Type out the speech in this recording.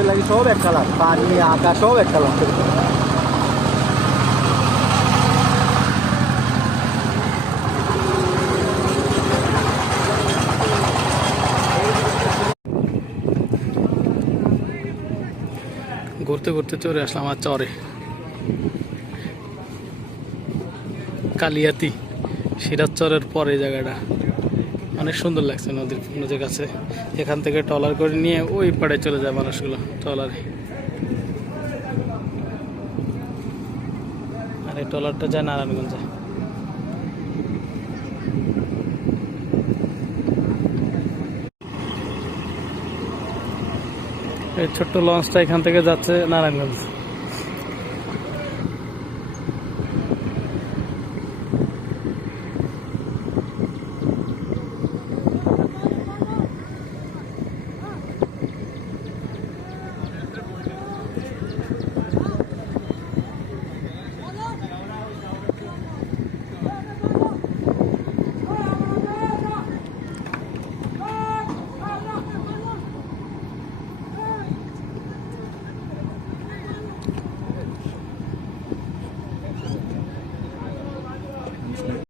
আমাদের লাগে সব এক কালার, পানি আকাশ সব এক কালার। ঘুরতে ঘুরতে চলে আসলাম আমার চরে কালিয়াতি, সিরাজ চরের পরে জায়গাটা অনেক সুন্দর লাগছে। নদীর কাছে এখান থেকে ট্রলার করে নিয়ে ওই পাড়ে চলে যায় মানুষগুলো ট্রলারে। আর এই ট্রলারটা যায় নারায়ণগঞ্জে। এই ছোট্ট লঞ্চটা এখান থেকে যাচ্ছে নারায়ণগঞ্জ।